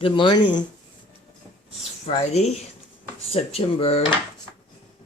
Good morning. It's Friday, September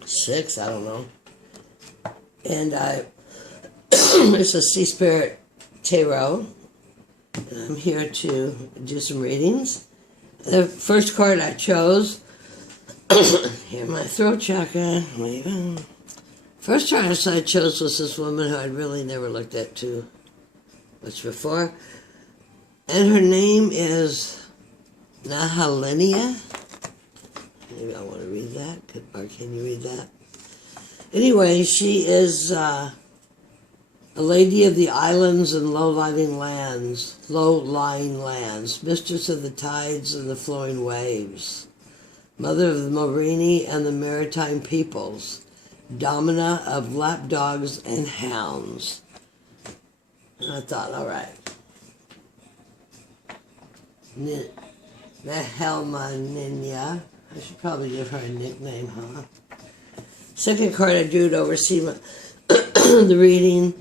6th, I don't know. And it's a Sea Spirit Tarot. And I'm here to do some readings. The first card I chose, here, my throat chakra. First card I chose was this woman who I'd really never looked at too much before. And her name is Nahalenia. Maybe I want to read that. Or can you read that? Anyway, she is a lady of the islands and low-lying lands, mistress of the tides and the flowing waves, mother of the Morini and the maritime peoples, domina of lapdogs and hounds. And I thought, all right. Nahalenia. I should probably give her a nickname, huh? Second card I drew to oversee the reading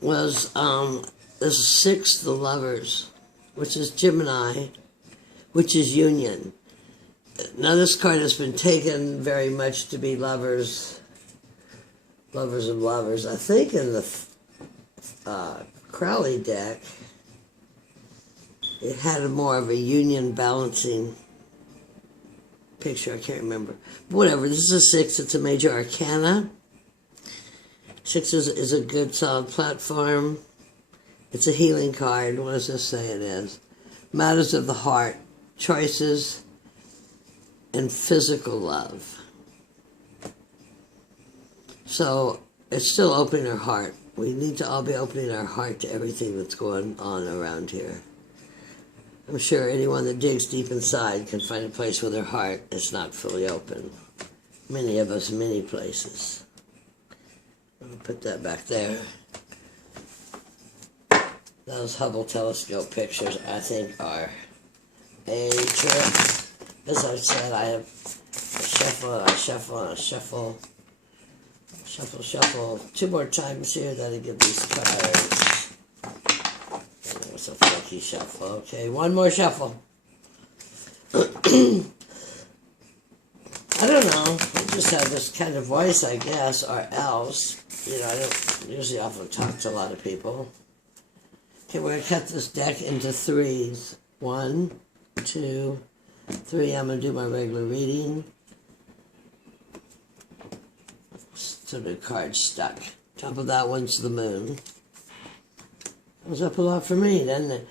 was the sixth, the Lovers, which is Gemini, which is Union. Now this card has been taken very much to be lovers of lovers. I think in the Crowley deck, it had more of a union balancing picture. I can't remember. But whatever. This is a six. It's a major arcana. Six is a good, solid platform. It's a healing card. What does this say it is? Matters of the heart, choices, and physical love. So it's still opening our heart. We need to all be opening our heart to everything that's going on around here. I'm sure anyone that digs deep inside can find a place where their heart is not fully open. Many of us, many places. I'll put that back there. Those Hubble telescope pictures, I think, are a trip. As I've said, I have a shuffle, and a shuffle, and a shuffle. Shuffle, shuffle. Two more times here, that'll give these cards. It's a funky shuffle. Okay, one more shuffle. I don't know. I just have this kind of voice, I guess, or else. You know, I don't usually often talk to a lot of people. Okay, we're going to cut this deck into threes. 1, 2, 3. I'm going to do my regular reading. So the card's stuck. Top of that one's the moon. Comes up a lot for me, doesn't it?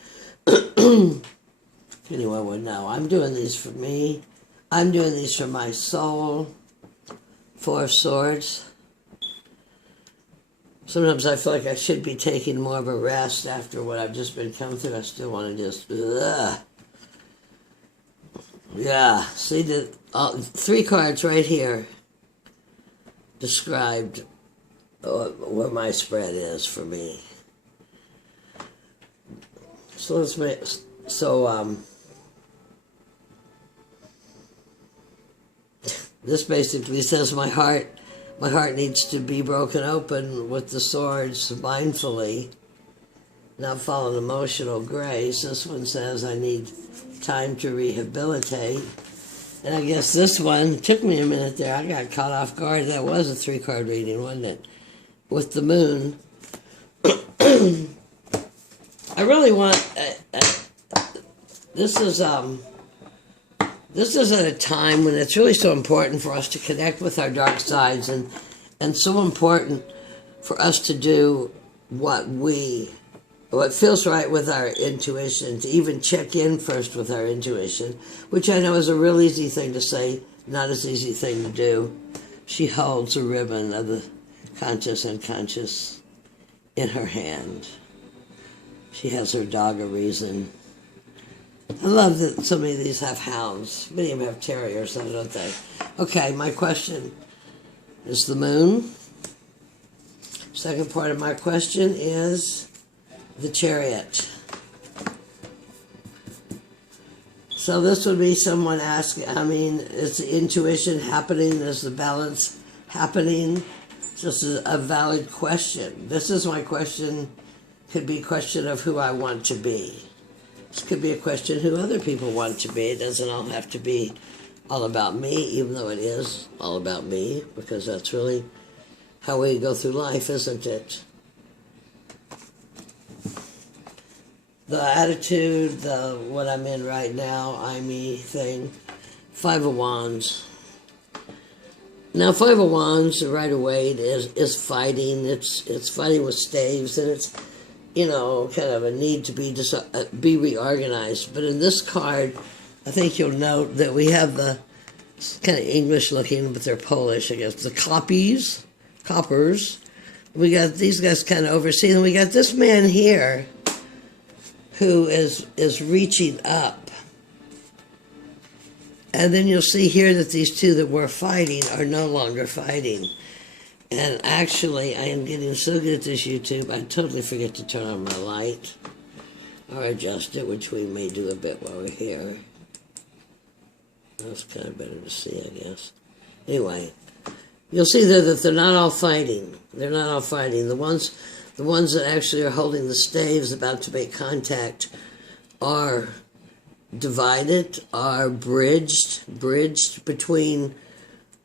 Anyone would know. I'm doing these for me. I'm doing these for my soul. 4 of Swords. Sometimes I feel like I should be taking more of a rest after what I've just been coming through. I still want to just... Yeah. See, the 3 cards right here described where my spread is for me. So let's make, this basically says my heart needs to be broken open with the swords mindfully, not fall in emotional grace. This one says I need time to rehabilitate. And I guess this one, took me a minute there, I got caught off guard. That was a 3-card reading, wasn't it? With the moon. I really want, this is at a time when it's really so important for us to connect with our dark sides and so important for us to do what feels right with our intuition, to even check in first with our intuition, which I know is a real easy thing to say, not as easy thing to do. She holds a ribbon of the conscious and unconscious in her hand. She has her dog a reason. I love that so many of these have hounds. Many of them have terriers, don't they? Okay, my question is the moon. Second part of my question is the Chariot. So this would be someone asking, is the intuition happening? Is the balance happening? This is a valid question. This is my question. Could be a question of who I want to be. This could be a question who other people want to be. It doesn't all have to be all about me, even though it is all about me, because that's really how we go through life, isn't it? The attitude, what I'm in right now, I me thing, Five of Wands. Now, Five of Wands, right away, is fighting. It's fighting with staves, and it's, you know, kind of a need to be reorganized. But in this card, I think you'll note that we have the kind of English looking, but they're Polish, I guess. The coppers. We got these guys kind of overseeing. And we got this man here who is reaching up. And then you'll see here that these two that were fighting are no longer fighting. And actually, I am getting so good at this YouTube, I totally forget to turn on my light or adjust it, which we may do a bit while we're here. That's kind of better to see, I guess. Anyway, you'll see there that they're not all fighting. They're not all fighting. The ones that actually are holding the staves about to make contact are divided, are bridged between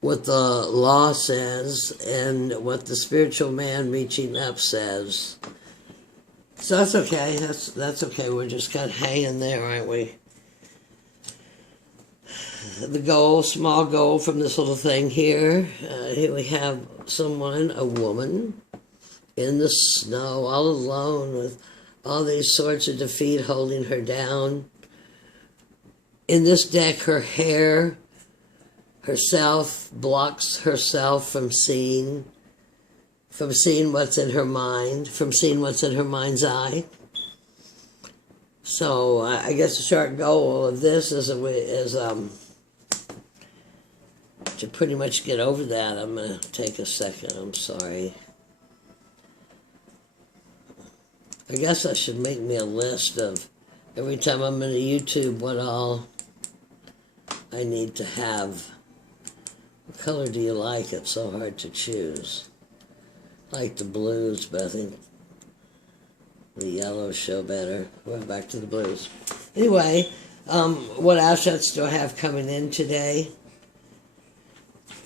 what the law says and what the spiritual man reaching up says. So that's okay. That's okay. We're just kind of hanging there, aren't we? The goal, small goal from this little thing here. Here we have someone, a woman, in the snow, all alone with all these sorts of defeat holding her down. In this deck, her hair, herself, blocks herself from seeing what's in her mind, from seeing what's in her mind's eye. So I guess the short goal of this is to pretty much get over that. I'm going to take a second. I'm sorry. I guess I should make me a list of every time I'm in a YouTube what all I need to have. What color do you like? It's so hard to choose. I like the blues, but I think the yellows show better. We're back to the blues. Anyway, what assets do I have coming in today?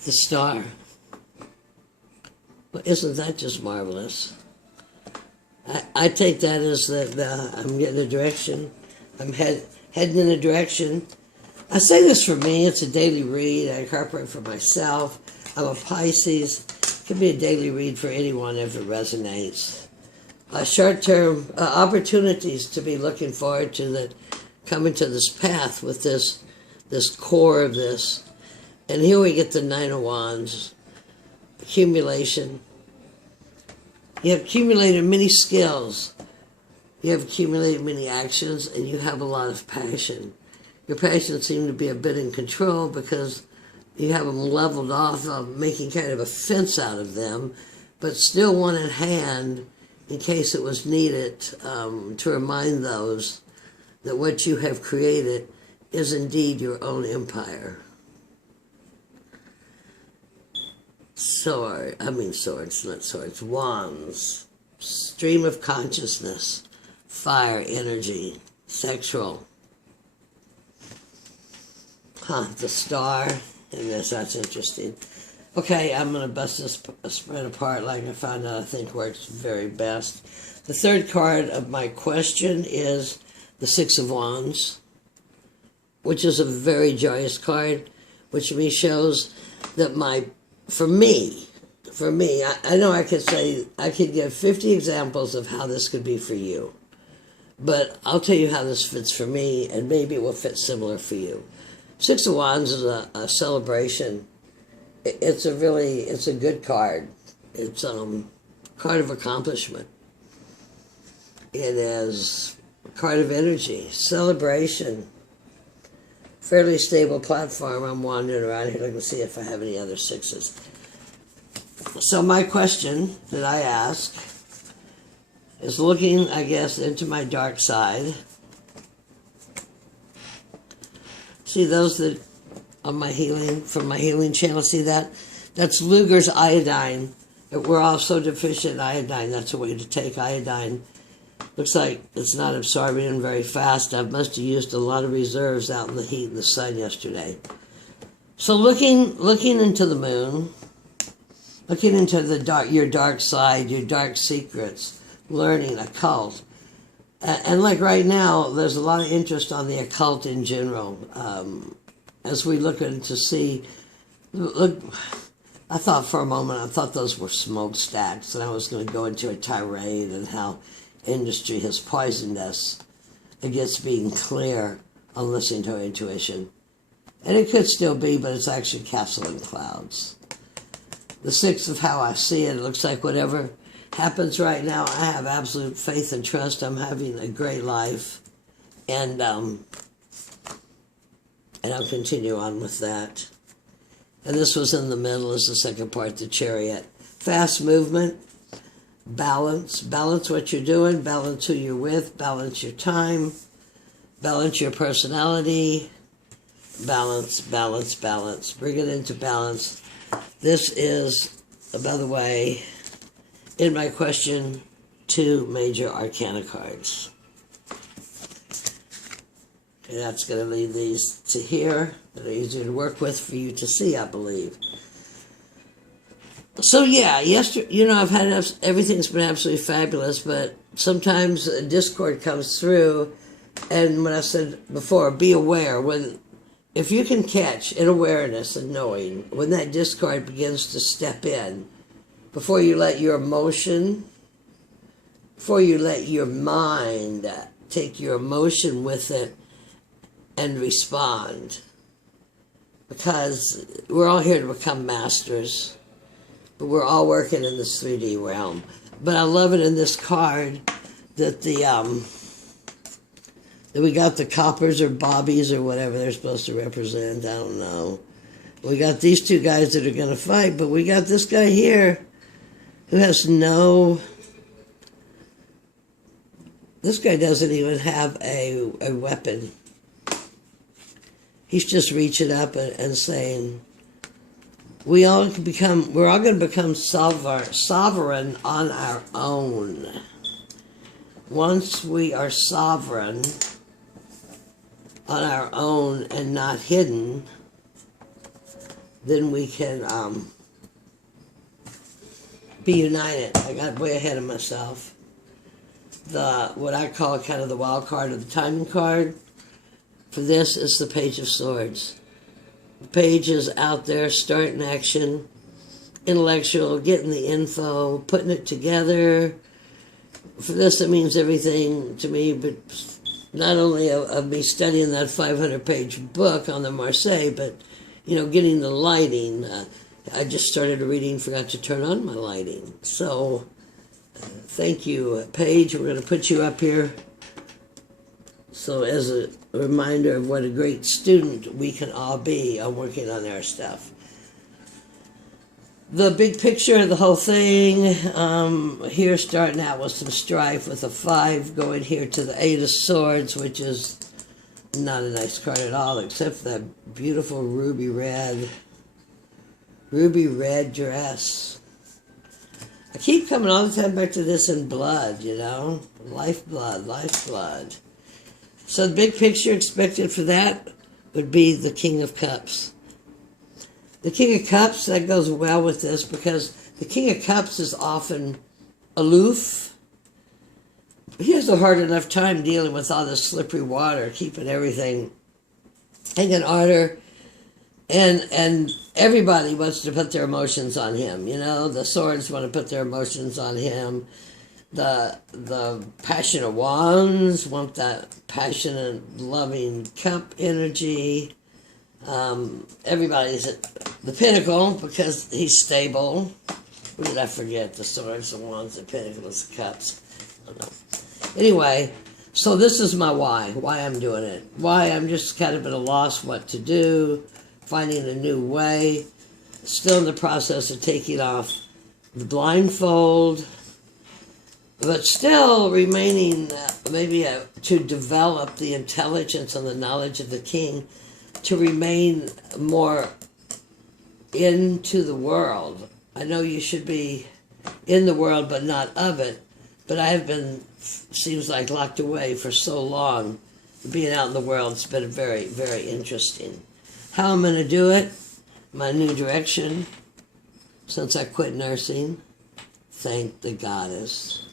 The star. Well, isn't that just marvelous? I take that as that I'm getting a direction. I'm heading in a direction. I say this for me. It's a daily read. I incorporate for myself. I'm a Pisces. It can be a daily read for anyone if it resonates. Short-term opportunities to be looking forward to that come into this path with this core of this. And here we get the Nine of Wands. Accumulation. You have accumulated many skills. You have accumulated many actions, and you have a lot of passion. Your passions seem to be a bit in control because you have them leveled off of making kind of a fence out of them, but still one in hand in case it was needed to remind those that what you have created is indeed your own empire. Swords, not swords, wands, stream of consciousness, fire, energy, sexual. The star in this, that's interesting. Okay, I'm going to bust this spread apart like I found out I think works very best. The third card of my question is the Six of Wands, which is a very joyous card, which to me shows that for me, I know I could give 50 examples of how this could be for you. But I'll tell you how this fits for me, and maybe it will fit similar for you. Six of Wands is a celebration. It's a good card. It's a card of accomplishment. It is a card of energy, celebration. Fairly stable platform. I'm wandering around here looking to see if I have any other sixes. So my question that I ask is looking, I guess, into my dark side. See those that on my healing, from my healing channel, see that? That's Luger's iodine. We're all so deficient in iodine. That's a way to take iodine. Looks like it's not absorbing very fast. I must have used a lot of reserves out in the heat and the sun yesterday. So looking into the moon, looking into your dark side, your dark secrets, learning occult. And like right now, there's a lot of interest on the occult in general. As we look into see, look, I thought for a moment, those were smokestacks, and I was going to go into a tirade and how industry has poisoned us against being clear on listening to our intuition. And it could still be, but it's actually castle in clouds. The sixth of how I see it, it looks like whatever happens right now, I have absolute faith and trust. I'm having a great life, and I'll continue on with that. And this was in the middle as the second part, the Chariot. Fast movement, balance what you're doing, balance who you're with, balance your time, balance your personality, balance, bring it into balance. This is, by the way, in my question, 2 major arcana cards. And that's going to lead these to here. They're easier to work with for you to see, I believe. So yeah, yesterday, I've had everything's been absolutely fabulous, but sometimes a discord comes through, and when I said before, be aware if you can catch in awareness and knowing when that discord begins to step in, before you let your emotion, before you let your mind take your emotion with it and respond, because we're all here to become masters. But we're all working in this 3D realm. But I love it in this card that that we got the coppers or bobbies or whatever they're supposed to represent. I don't know. We got these 2 guys that are going to fight, but we got this guy here who has this guy doesn't even have a weapon. He's just reaching up and saying, we're all going to become sovereign on our own. Once we are sovereign on our own and not hidden, then we can be united. I got way ahead of myself. What I call kind of the wild card or the timing card for this is the Page of Swords. The page is out there, starting action, intellectual, getting the info, putting it together. For this, it means everything to me, but not only of me studying that 500-page book on the Marseille, but, getting the lighting. I just started reading, forgot to turn on my lighting. So, thank you, Paige. We're going to put you up here. So as a reminder of what a great student we can all be on working on our stuff. The big picture of the whole thing, here starting out with some strife with a 5, going here to the 8 of Swords, which is not a nice card at all, except for that beautiful ruby red dress. I keep coming all the time back to this in blood, lifeblood. So the big picture expected for that would be the King of Cups. The King of Cups, that goes well with this because the King of Cups is often aloof. He has a hard enough time dealing with all this slippery water, keeping everything in order. And everybody wants to put their emotions on him. The Swords want to put their emotions on him. The passionate wands want that passionate, loving cup energy. Everybody's at the pinnacle because he's stable. Who did I forget? The Swords, the wands, the pinnacles, the cups. I don't know. Anyway, so this is my why I'm doing it. Why I'm just kind of at a loss what to do, finding a new way. Still in the process of taking off the blindfold, but still remaining to develop the intelligence and the knowledge of the king to remain more into the world. I know you should be in the world but not of it, but I have been, seems like, locked away for so long. Being out in the world has been very, very interesting. How I'm going to do it, my new direction, since I quit nursing, thank the goddess.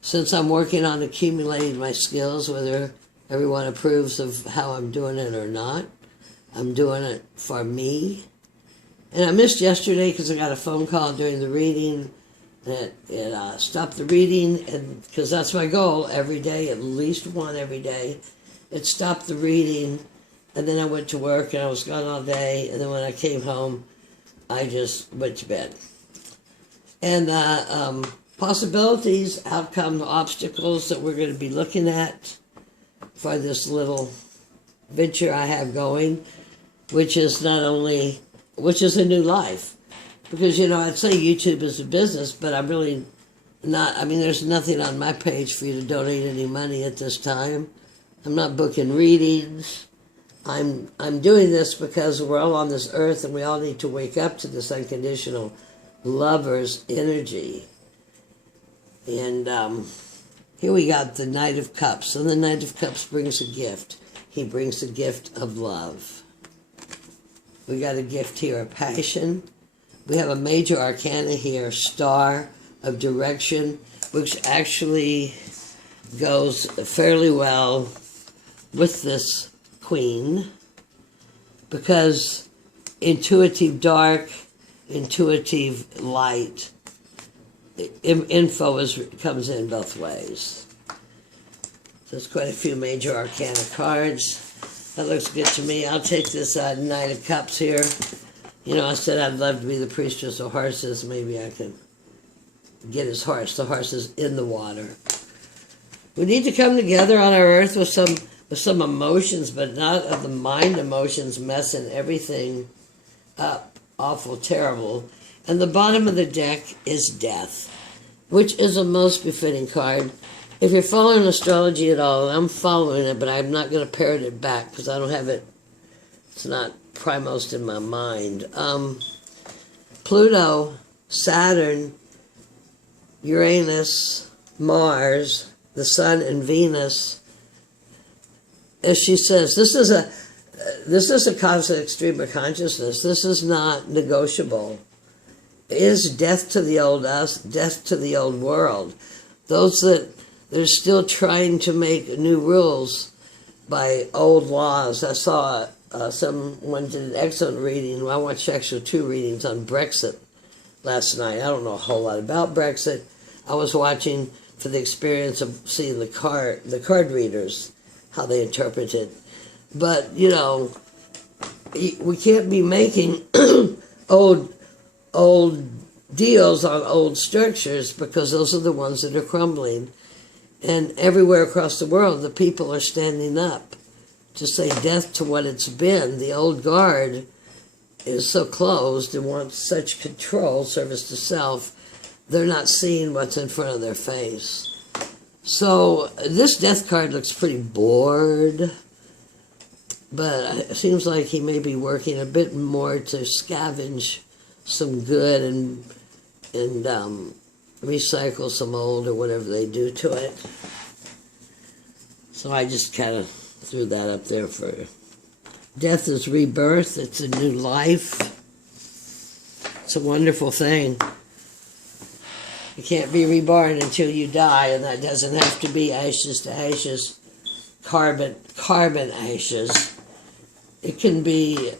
Since I'm working on accumulating my skills, whether everyone approves of how I'm doing it or not, I'm doing it for me. And I missed yesterday because I got a phone call during the reading. And it stopped the reading, and because that's my goal every day, at least one every day. It stopped the reading, and then I went to work, and I was gone all day. And then when I came home, I just went to bed. And possibilities, outcomes, obstacles that we're going to be looking at for this little venture I have going, which is not only, which is a new life. Because, you know, I'd say YouTube is a business, but I'm really not, I mean, there's nothing on my page for you to donate any money at this time. I'm not booking readings. I'm doing this because we're all on this earth and we all need to wake up to this unconditional lover's energy. And here we got the Knight of Cups. And the Knight of Cups brings a gift. He brings a gift of love. We got a gift here of passion. We have a major arcana here, Star of Direction, which actually goes fairly well with this Queen, because intuitive dark, intuitive light, info comes in both ways. So there's quite a few major arcana cards. That looks good to me. I'll take this Knight of Cups here. You know, I said I'd love to be the priestess of horses. Maybe I can get his horse. The horse is in the water. We need to come together on our earth with some emotions, but not of the mind emotions messing everything up. Awful, terrible. And the bottom of the deck is Death, which is a most befitting card. If you're following astrology at all, I'm following it, but I'm not going to parrot it back because I don't have it. It's not primemost in my mind. Pluto, Saturn, Uranus, Mars, the Sun, and Venus. As she says, this is a cosmic stream of consciousness. This is not negotiable. It is death to the old us, death to the old world. Those that they're still trying to make new rules by old laws. I saw someone did an excellent reading. I watched actually 2 readings on Brexit last night. I don't know a whole lot about Brexit. I was watching for the experience of seeing the card readers, how they interpret it. But, you know, we can't be making old deals on old structures, because those are the ones that are crumbling. And everywhere across the world, the people are standing up to say death to what it's been. The old guard is so closed and wants such control, service to self, they're not seeing what's in front of their face. So this death card looks pretty bored, but it seems like he may be working a bit more to scavenge some good and recycle some old or whatever they do to it. So I just kind of threw that up there for death is rebirth. It's a new life. It's a wonderful thing. You can't be reborn until you die, and that doesn't have to be ashes to ashes, carbon ashes. It can be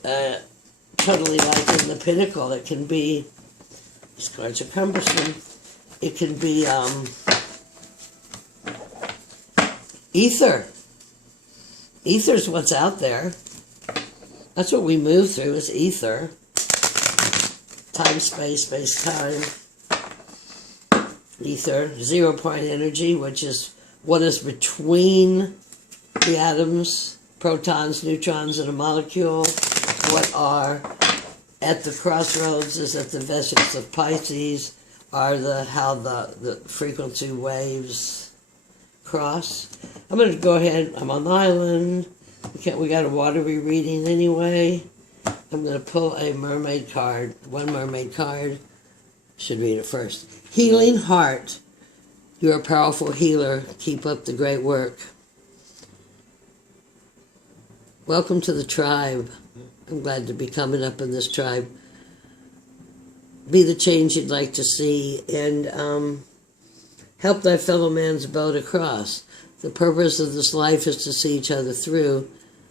totally like in the Pinnacle. It can be, these cards are cumbersome. It can be ether. Ether's what's out there. That's what we move through, is ether. Time, space, time. Ether, 0-point energy, which is what is between the atoms, protons, neutrons, and a molecule. What are at the crossroads is at the vessels of Pisces are how the frequency waves cross. I'm going to go ahead. I'm on the island. We got a watery reading anyway. I'm going to pull a mermaid card, one mermaid card, Should read it first. Healing heart. You're a powerful healer. Keep up the great work. Welcome to the tribe. I'm glad to be coming up in this tribe. Be the change you'd like to see, and help thy fellow man's boat across. The purpose of this life is to see each other through,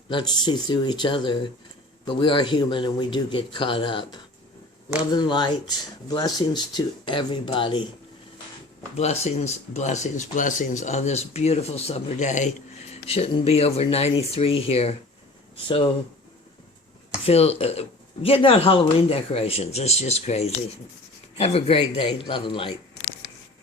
not to see through each other. But we are human and we do get caught up. Love and light. Blessings to everybody. Blessings, blessings, blessings on this beautiful summer day. Shouldn't be over 93 here. So, getting out Halloween decorations. It's just crazy. Have a great day. Love and light.